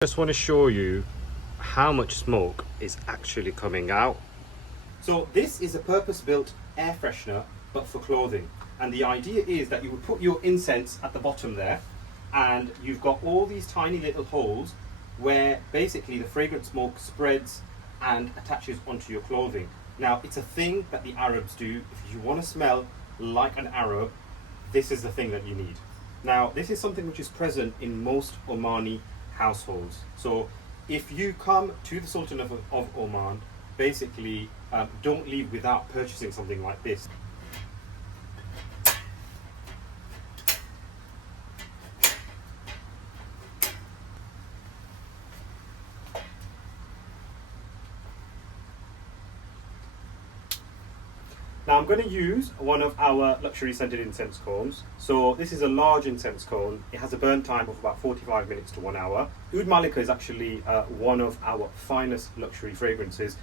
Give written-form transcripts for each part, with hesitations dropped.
Just want to show you how much smoke is actually coming out. So this is a purpose-built air freshener, but for clothing. And the idea is that you would put your incense at the bottom there, and you've got all these tiny little holes where basically the fragrant smoke spreads and attaches onto your clothing. Now, it's a thing that the Arabs do. If you want to smell like an Arab, this is the thing that you need. Now, this is something which is present in most Omani households. So if you come to the Sultan of Oman, basically don't leave without purchasing something like this. Now I'm going to use one of our Luxury Scented Incense Cones. So this is a large incense cone. It has a burn time of about 45 minutes to 1 hour. Oud Malika is actually one of our finest luxury fragrances.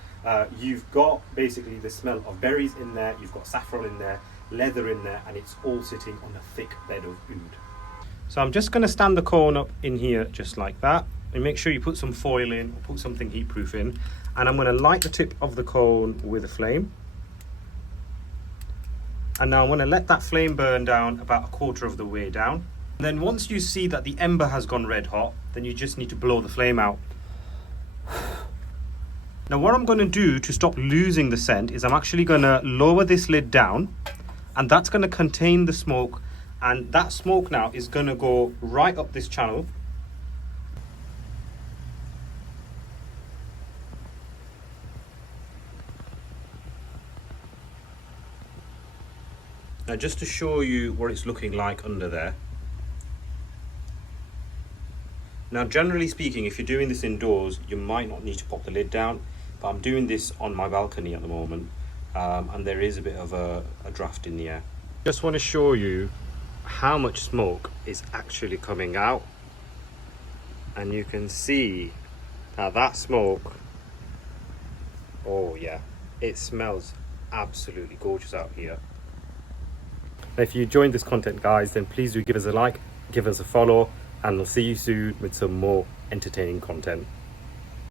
You've got basically the smell of berries in there, you've got saffron in there, leather in there, and it's all sitting on a thick bed of oud. So I'm just going to stand the cone up in here just like that, and make sure you put some foil in, or put something heat proof in, and I'm going to light the tip of the cone with a flame. And now I'm going to let that flame burn down about a quarter of the way down. And then once you see that the ember has gone red hot, then you just need to blow the flame out. Now what I'm going to do to stop losing the scent is I'm actually going to lower this lid down, and that's going to contain the smoke, and that smoke now is going to go right up this channel. Now just to show you what it's looking like under there. Now generally speaking, if you're doing this indoors, you might not need to pop the lid down, but I'm doing this on my balcony at the moment, and there is a bit of a draft in the air. Just want to show you how much smoke is actually coming out, and you can see that smoke, oh yeah, it smells absolutely gorgeous out here. If you enjoyed this content, guys, then please do give us a like, give us a follow, and we'll see you soon with some more entertaining content.